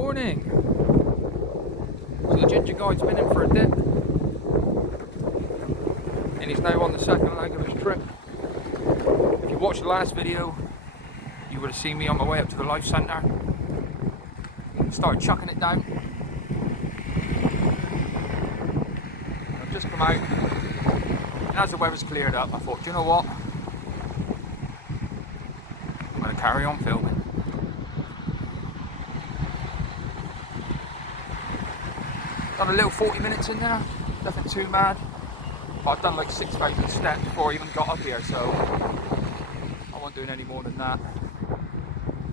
morning. So the Ginger Guide's been in for a dip, and he's now on the second leg of his trip. If you watched the last video, you would have seen me on my way up to the Life Centre. Started chucking it down. I've just come out, and as the weather's cleared up, I thought, do you know what? I'm going to carry on filming. Done a little 40 minutes in there, nothing too mad. But I've done like 6,000 steps before I even got up here, so I wasn't doing any more than that.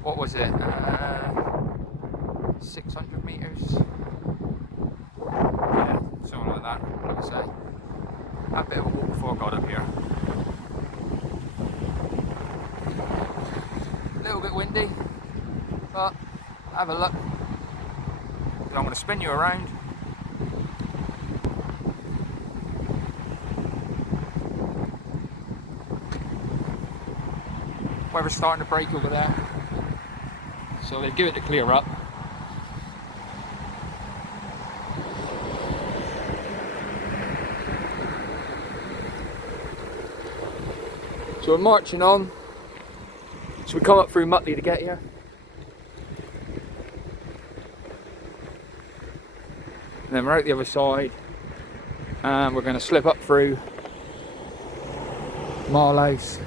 What was it? 600 metres? Yeah, something like that, like I say. Had a bit of a walk before I got up here. A little bit windy, but have a look. I'm going to spin you around. Weather's starting to break over there, so they've given it to clear up. So we're marching on. So we come up through Montpelier to get here. And then we're out the other side, and we're going to slip up through Milehouse.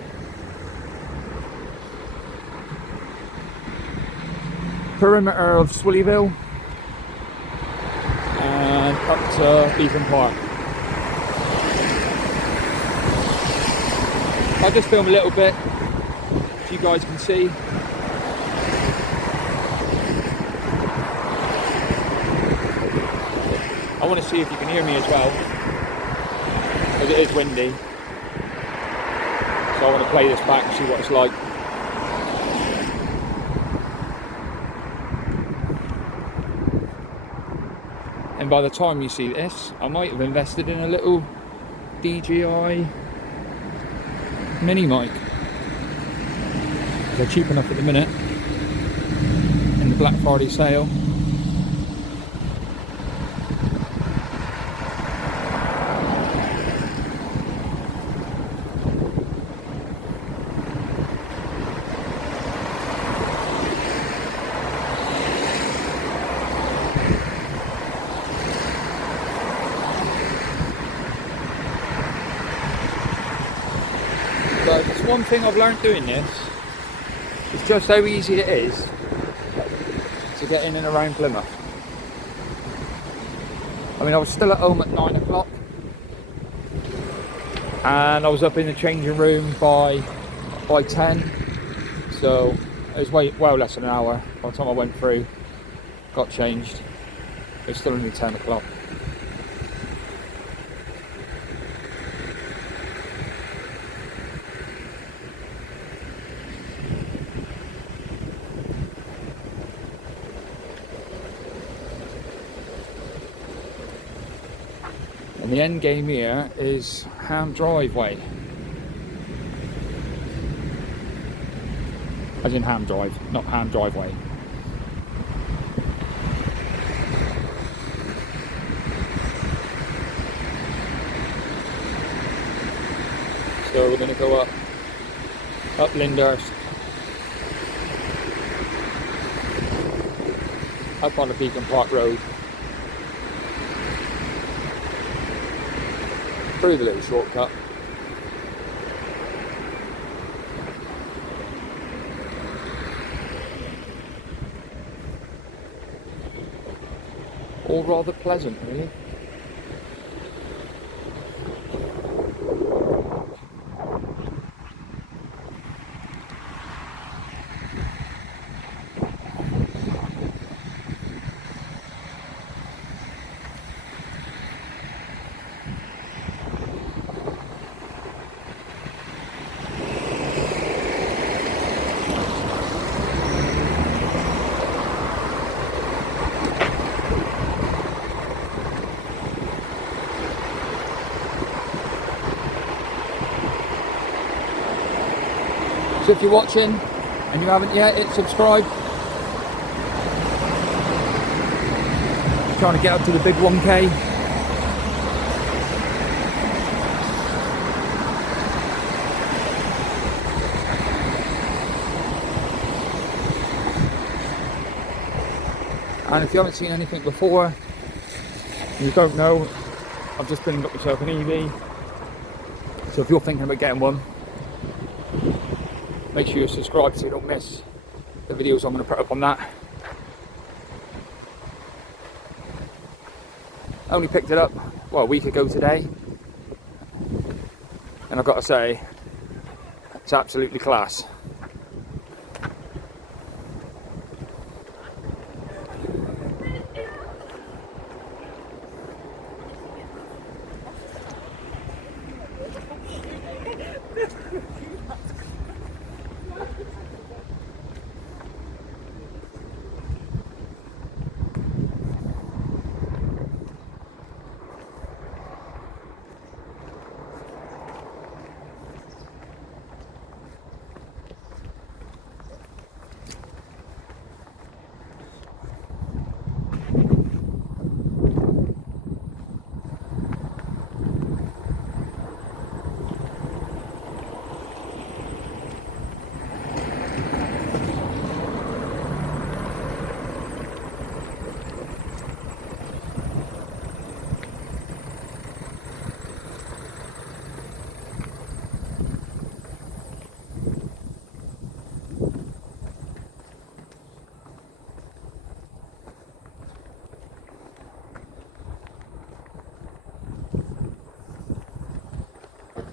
Perimeter of Swillyville and up to Beacon Park. I'll just film a little bit so you guys can see. I want to see if you can hear me as well, because it is windy, so I want to play this back and see what it's like. And by the time you see this, I might have invested in a little DJI mini mic. They're cheap enough at the minute in the Black Friday sale. But it's one thing I've learned doing this, it's just how easy it is to get in and around Plymouth. I mean, I was still at home at 9 o'clock, and I was up in the changing room by 10, so it was well less than an hour by the time I went through, got changed. It's still only 10 o'clock. And the end game here is Ham Driveway. As in Ham Drive, not Ham Driveway. So we're going to go up Lyndhurst, up on the Beacon Park Road, through the little shortcut. All rather pleasant, really. So if you're watching and you haven't yet, hit subscribe. trying to get up to the big 1K. And if you haven't seen anything before, you don't know, I've just been and got myself an EV. So if you're thinking about getting one, make sure you subscribe so you don't miss the videos I'm going to put up on that. I only picked it up, well, a week ago today. And I've got to say, it's absolutely class.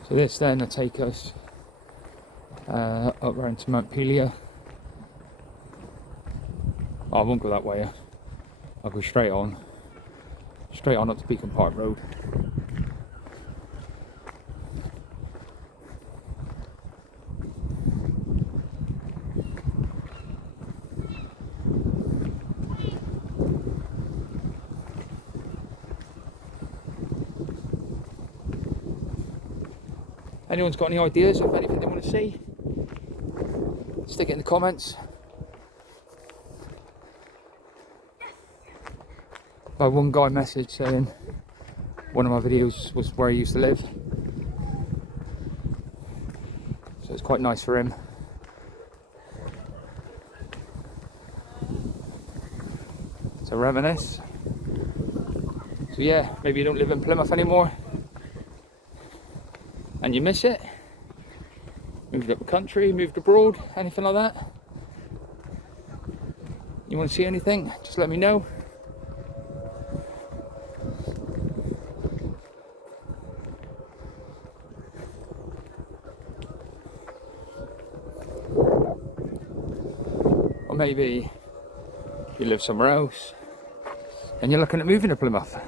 So this then will take us up around to Montpelier. Oh, I won't go that way. I'll go straight on up to Beacon Park Road. Anyone's got any ideas of anything they want to see? Stick it in the comments. I had one guy message saying one of my videos was where he used to live. So it's quite nice for him. So reminisce. So yeah, maybe you don't live in Plymouth anymore and you miss it. Moved up the country, moved abroad, anything like that. You want to see anything? Just let me know. Or maybe you live somewhere else and you're looking at moving to Plymouth.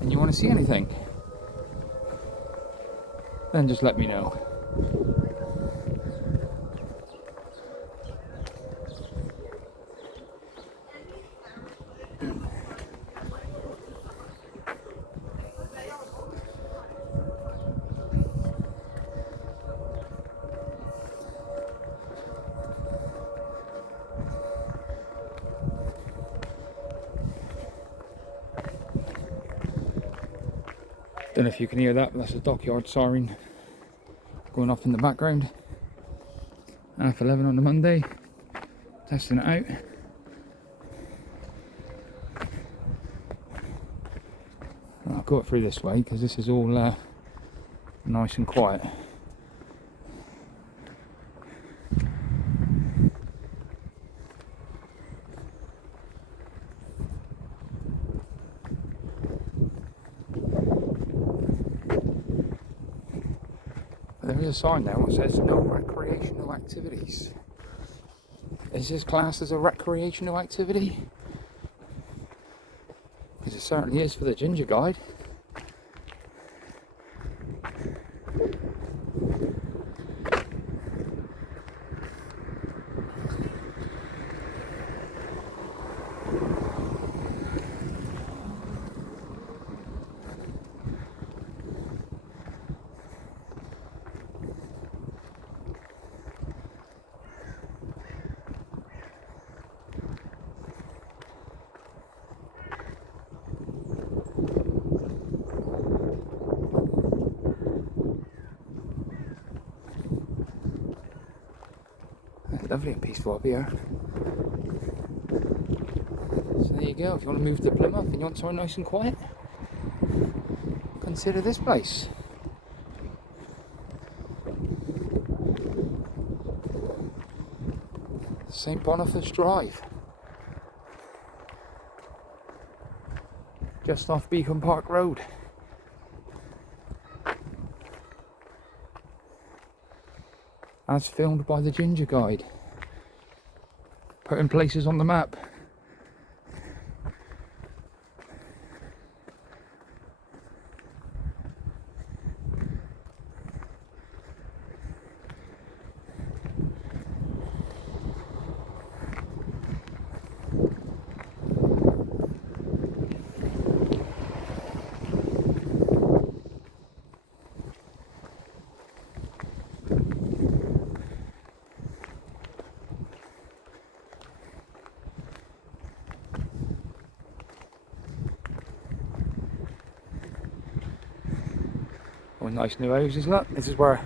And you want to see anything, then just let me know. Don't know if you can hear that, but that's a dockyard siren going off in the background. 11:30 on the Monday, testing it out. I'll go it through this way because this is all nice and quiet. There is a sign now that says no recreational activities. Is this classed as a recreational activity? Because it certainly is for the Ginger Guide. Lovely and peaceful up here. So there you go, if you want to move to Plymouth and you want somewhere nice and quiet, consider this place. St Boniface Drive. Just off Beacon Park Road. As filmed by the Ginger Guide. Putting places on the map. Oh, nice new houses, look. This is where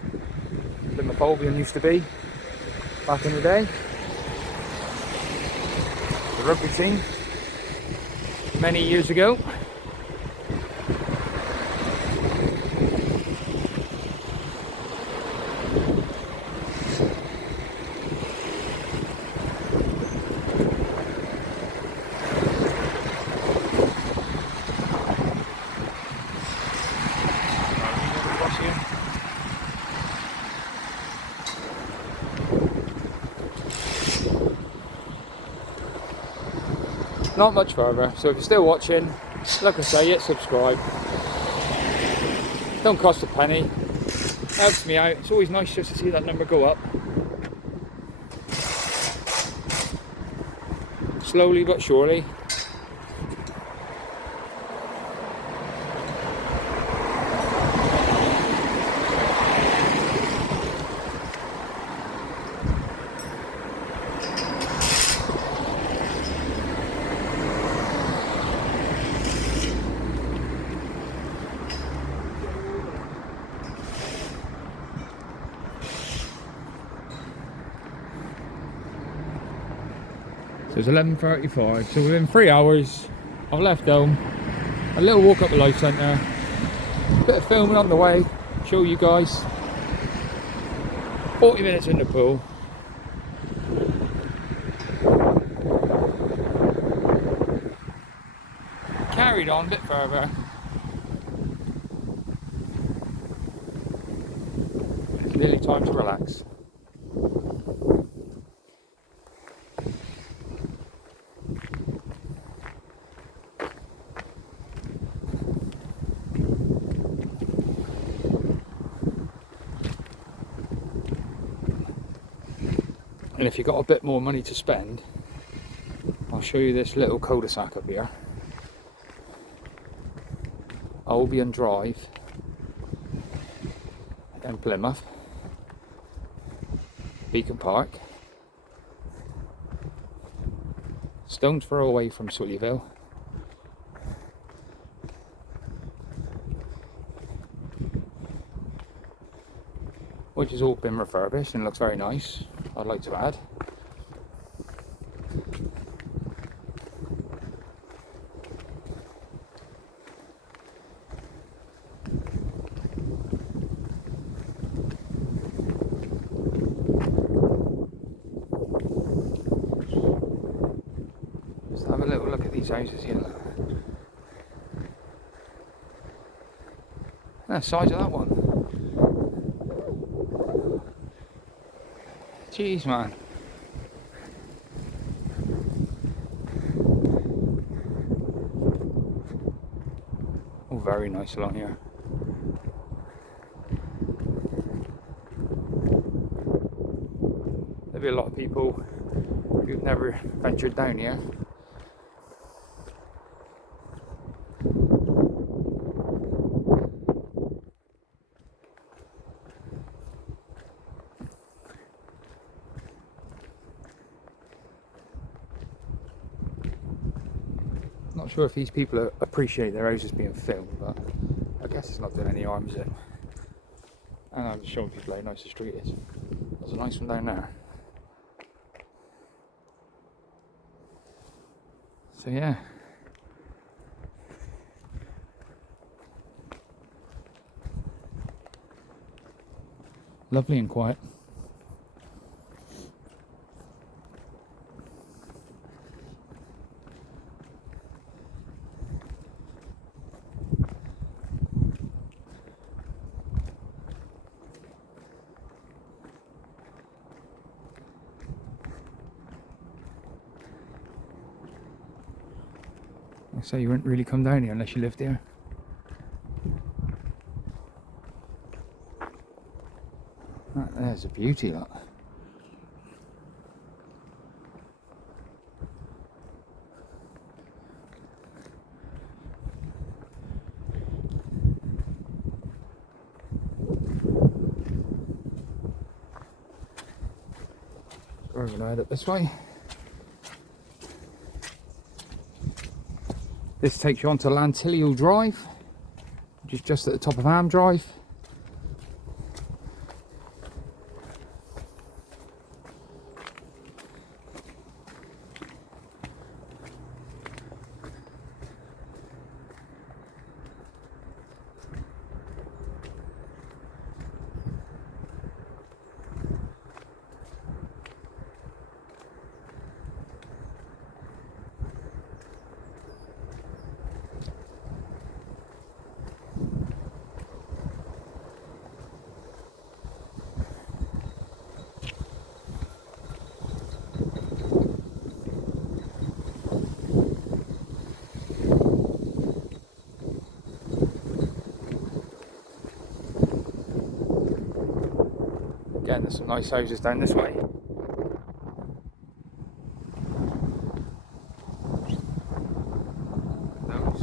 Plymouth Albion used to be back in the day. The rugby team, many years ago. Not much further, so if you're still watching, like I say, hit subscribe. Don't cost a penny, helps me out. It's always nice just to see that number go up. Slowly but surely. So it's 11:35, so within 3 hours I've left home, a little walk up the Life Centre, a bit of filming on the way, show you guys, 40 minutes in the pool. Carried on a bit further. It's nearly time to relax. And if you've got a bit more money to spend, I'll show you this little cul-de-sac up here. Albion Drive in Plymouth, Beacon Park, stone's throw away from Swillyville. Which has all been refurbished and looks very nice, I'd like to add. Just have a little look at these houses here. The size of that one. Jeez, man. Oh, very nice along here. There'll be a lot of people who've never ventured down here. Not sure if these people appreciate their houses being filmed, but I guess it's not doing any harm, is it? And I'm just showing people how nice the street is. There's a nice one down there. So yeah. Lovely and quiet. I say you wouldn't really come down here unless you lived here. There's a beauty, look. So we're going to head up this way. This takes you onto Montpelier Drive, which is just at the top of Albion Drive. Again, there's some nice houses down this way. Those.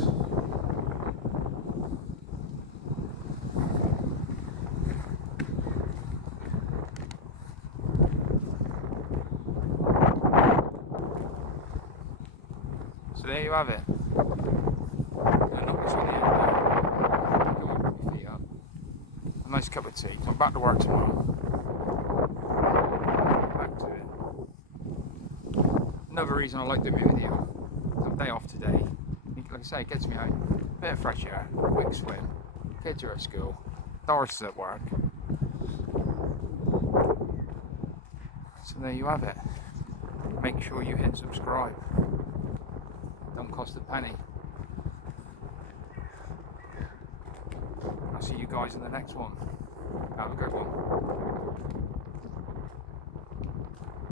So there you have it. I'm gonna knock this on the end there. Go on, put your feet up. A nice cup of tea. I'm back to work tomorrow. Back to it. Another reason I like doing it with you. It's a day off today. Like I say, it gets me out. Bit of fresh air, quick swim. Kids are at school. Doris is at work. So there you have it. Make sure you hit subscribe. Don't cost a penny. I'll see you guys in the next one. Have a good one.